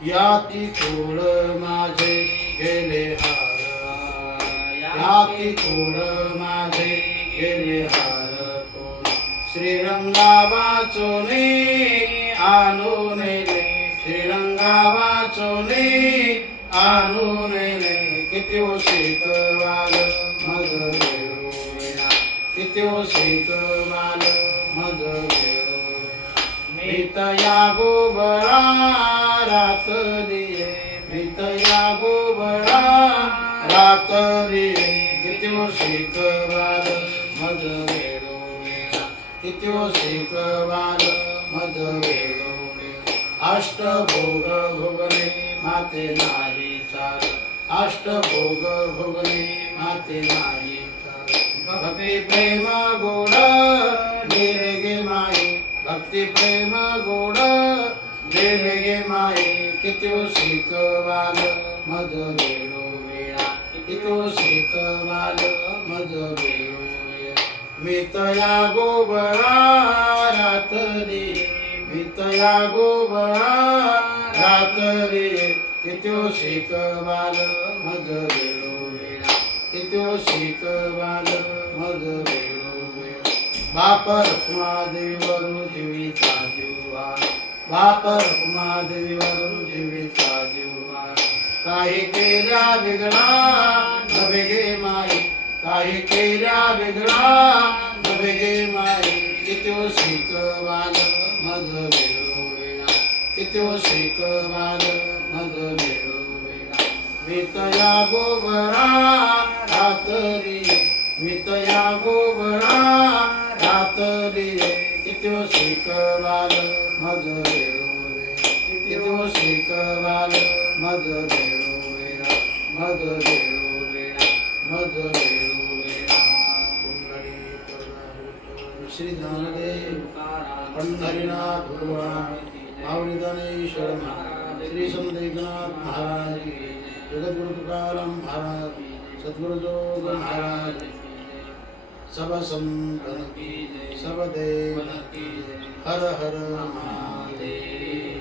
याती थोड माझे गेले हार, याती थोड माझे गेले हार कोण श्रीरंगा वाचोने आणून नेले, श्रीरंगा वाचोने आणून नेले. किती शिकवाल मज वेळोवेळा, किती शिकवाल मज वेळोवेळा. मी तया गोबरा रातली, मी तया गोबरा रातली. किती शिकवाल मज वेळोवेळा, किती शिकवाल मज वेळोवेळा. अष्टभोग भोगणे माते नाही चाल, अष्टभोग भोगणे माते नाही चाल. भक्ती प्रेम गोड दिले गे माई, भक्ती प्रेम गोड दिले गे माई. किती शिकवाल मज वेळोवेळा, किती शिकवाल मज वेळोवेळा. मी तया गोबरा रातली, मी तया गोबरा रातली. किती शिकवाल मज वेळोवेळा, किती शिकवाल मज वेळोवेळा. बाप रखुमादेवीवरून जीवीचा जीवार, बाप रखुमादेवीवरून जीवीचा जीवार. काही केल्या बिघडा नभे गे माई, काही केल्या बिघडा नभे गे माई. किती शिकवाल मज वेळोवेळा, किती शिकवाल मज वेळोवेळा. मी तया गोबरा रातली, मी तया गोबरा रातली. किती शिकवाल मज वेळोवेळा, किती शिकवाल मज वेळोवेळा, मज वेळोवेळा, मज वेळोवेळा. श्री ज्ञानदेव पंढरीनाथ भगवान, माऊली दानेश्वर महाराज, श्री संत एकनाथ महाराज, जगद्गुरु तुकाराम महाराज, सद्गुरु जोग महाराज, सब संतन की, सब देवन की. हर हर महादेव.